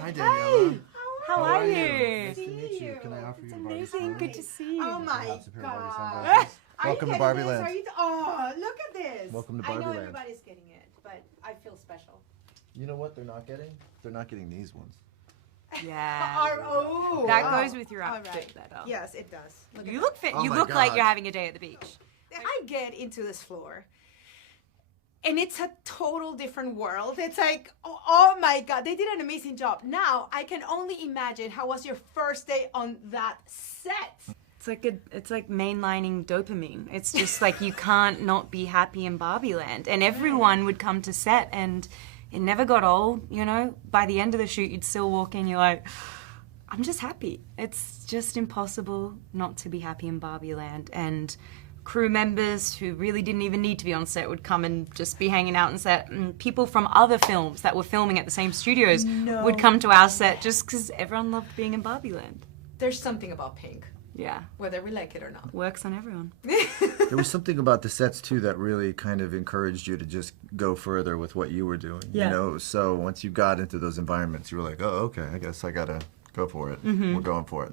Hi, Daniela. How are you? Nice to meet you. Can I offer you a Barbie Amazing. smile? Good to see you. Oh my Lots of pair of Barbie god. sunglasses. Are Welcome you to getting Barbie this? Land. Are you oh, look at this. Welcome to I Barbie know Land. everybody's getting it, but I feel special. You know what they're not getting? They're not getting these ones. Yeah. Oh, That wow. goes with your All outfit right. better. Yes, it does. Look at You that. look fit. Oh You my look like God. you're having a day at the beach. I get into this floor. And it's a total different world. It's like, oh my God, they did an amazing job. Now I can only imagine how was your first day on that set. It's like mainlining dopamine. It's just like you can't not be happy in Barbie Land. And everyone would come to set and it never got old, you know? By the end of the shoot, you'd still walk in, you're like, I'm just happy. It's just impossible not to be happy in Barbie Land. And crew members who really didn't even need to be on set would come and just be hanging out on set. And people from other films that were filming at the same studios would come to our set just because everyone loved being in Barbie Land. There's something about pink, Yeah. whether we like it or not. Works on everyone. There was something about the sets too that really kind of encouraged you to just go further with what you were doing. Yeah. You know, so once you got into those environments, you were like, oh, okay, I guess I gotta go for it. We're going for it.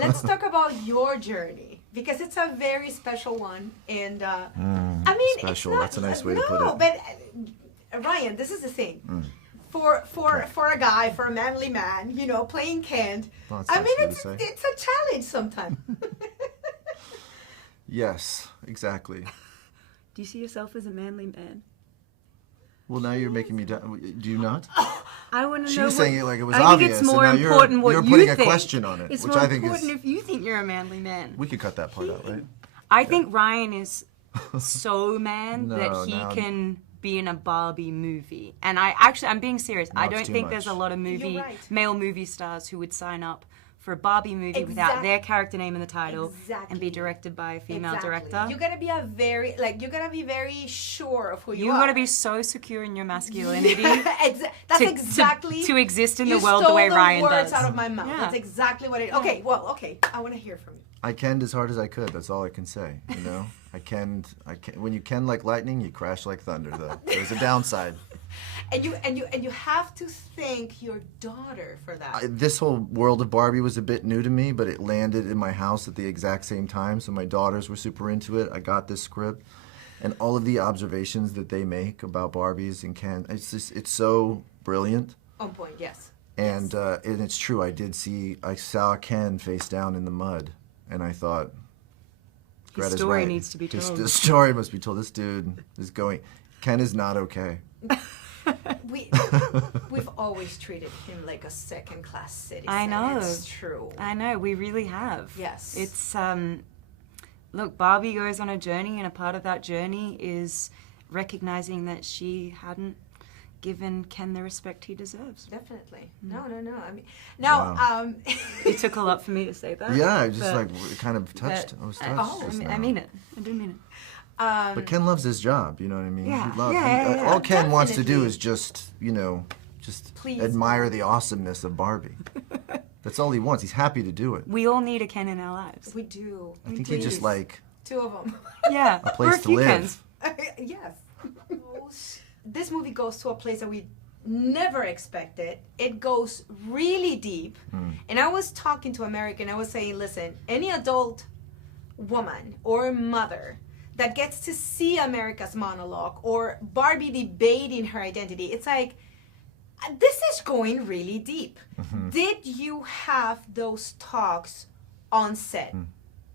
Let's talk about your journey because it's a very special one. And I mean, special. It's not, That's a nice way to put it. No, but Ryan, this is the thing. For a guy, for a manly man, you know, playing Ken. Well, that's I nice mean, of you to say. it's a challenge sometimes. Yes, exactly. Do you see yourself as a manly man? Well, now you're making me. Do you not? I want to She know. was saying it like it was I obvious. think it's more and now important what you're you putting think. a question on it, It's which more I think important is. if you think you're a manly man. We could cut that part out, right? I think Ryan is so man No, that he no. can be in a Barbie movie. And I'm being serious. I it's don't too think there's a much. lot of You're right. male movie stars who would sign up for a Barbie movie without their character name in the title and be directed by a female director. You gotta be you gotta be very sure of who you You are. gotta be so secure in your masculinity That's exactly to exist in the you world the way stole Ryan words does. out of my mouth. Yeah. That's exactly what it. Okay, I want to hear from you. I canned as hard as I could. That's all I can say. You know, I canned. When you can like lightning, you crash like thunder. Though there's a downside. And you have to thank your daughter for that. This whole world of Barbie was a bit new to me, but it landed in my house at the exact same time. So my daughters were super into it. I got this script, and all of the observations that they make about Barbies and Ken. It's so brilliant. On point, yes. And it's true. I saw Ken face down in the mud, and I thought, Greta's story right. needs to be told. The story must be told. This dude is going. Ken is not okay. We've always treated him like a second-class citizen. I know. It's true. I know, we really have. Yes. It's, look, Barbie goes on a journey, and a part of that journey is recognizing that she hadn't given Ken the respect he deserves. Definitely. No. I mean, now, Wow. It took a lot for me to say that. Yeah, I just but- it kind of touched. I was touched. oh, just I now. mean it. I do mean it. But Ken loves his job. You know what I mean? Yeah. He loves, Yeah. all Ken wants to do Definitely. is just Please. admire the awesomeness of Barbie. That's all he wants. He's happy to do it. We all need a Ken in our lives. We do. I think he just like two of them. Yeah. a place or a to few live. Kens. Yes. This movie goes to a place that we never expected. It goes really deep. And I was talking to American. I was saying, listen, any adult woman or mother that gets to see America's monologue or Barbie debating her identity, it's like, this is going really deep. Did you have those talks on set?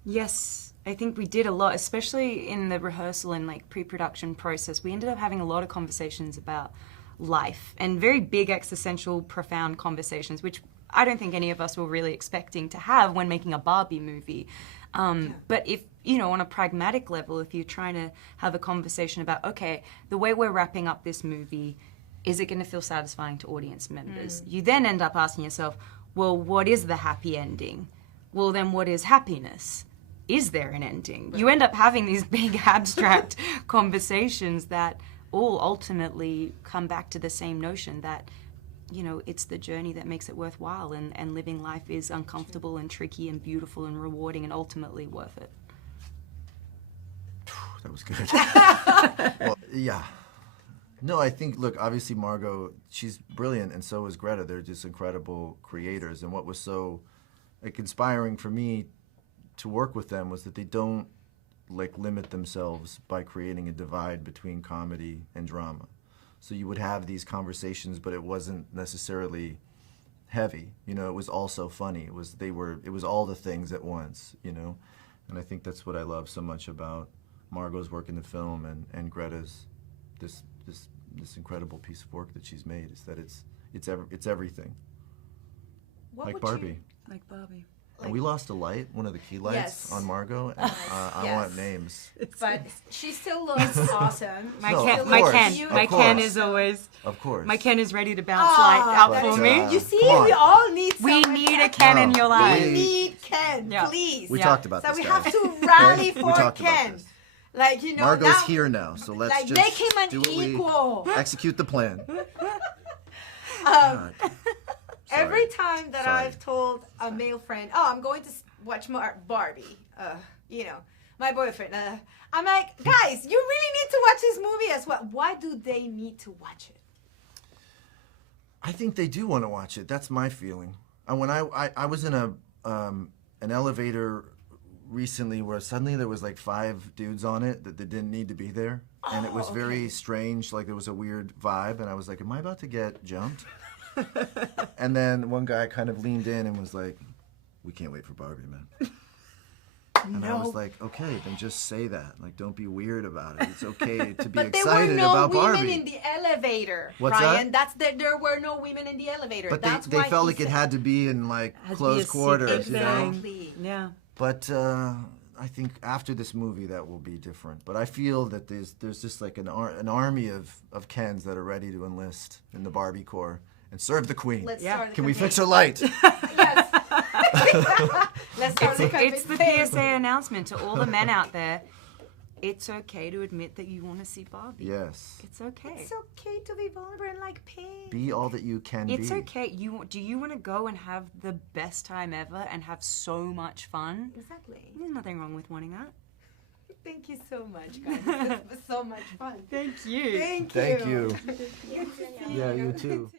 Yes, I think we did a lot, especially in the rehearsal and like pre-production process. We ended up having a lot of conversations about life and very big existential, profound conversations, which I don't think any of us were really expecting to have when making a Barbie movie. But if, you know, on a pragmatic level, if you're trying to have a conversation about, okay, the way we're wrapping up this movie, is it going to feel satisfying to audience members? You then end up asking yourself, well, what is the happy ending? Well, then what is happiness? Is there an ending? You end up having these big abstract conversations that all ultimately come back to the same notion that, you know, it's the journey that makes it worthwhile, and living life is uncomfortable and tricky and beautiful and rewarding and ultimately worth it. That was good. Well, yeah. No, I think, look, obviously Margot, she's brilliant, and so is Greta. They're just incredible creators. And what was so inspiring for me to work with them was that they don't limit themselves by creating a divide between comedy and drama. So you would have these conversations, but it wasn't necessarily heavy. It was also funny. It was all the things at once. And I think that's what I love so much about Margot's work in the film and Greta's this incredible piece of work that she's made, is that it's everything. What like would Barbie. Like Barbie. And we lost a light, one of the key lights Yes. on Margot. And, I Yes. want names. But she still looks awesome. My No, Ken, of my course, Ken, of my Ken course. is always. Of course. My Ken is ready to bounce light Oh, out that for is- me. You see, Come on. we all need We someone need a Ken. Ken in No, your We life. need Ken, Yeah. please. We Yeah. talked about So this, we guys. have to rally We for talked about Ken. this. now, Margot's here now, so let's just make him an do what equal. execute the plan. Um, God. Every Sorry. time that Sorry. I've told a male friend, "Oh, I'm going to watch more Barbie," my boyfriend, I'm like, "Guys, you really need to watch this movie as well." Why do they need to watch it? I think they do want to watch it. That's my feeling. When I was in an elevator recently where suddenly there was 5 dudes on it that didn't need to be there, and it was very strange. There was a weird vibe, and I was like, "Am I about to get jumped?" And then one guy kind of leaned in and was like, "We can't wait for Barbie, man." And I was like, "Okay, then just say that. Don't be weird about it. It's okay to be But there were excited no about women Barbie." in the elevator, What's Ryan. that? There were no women in the elevator. But That's they why felt he like it said- had to be in Has to be a close quarters, secret Exactly. Yeah. But I think after this movie that will be different. But I feel that there's just an army of Kens that are ready to enlist in the Barbie Corps and serve the Queen. Let's Yeah. start the Can we campaign. fix her light? Yes. Let's start the campaign. It's the PSA announcement to all the men out there. It's okay to admit that you want to see Barbie. Yes. It's okay. It's okay to be vulnerable and like pink. Be all that you can It's be. okay. Do you want to go and have the best time ever and have so much fun? Exactly. There's nothing wrong with wanting that. Thank you so much, guys. This was so much fun. Thank you. Thank Thank you. you. Good to see Yeah, you too.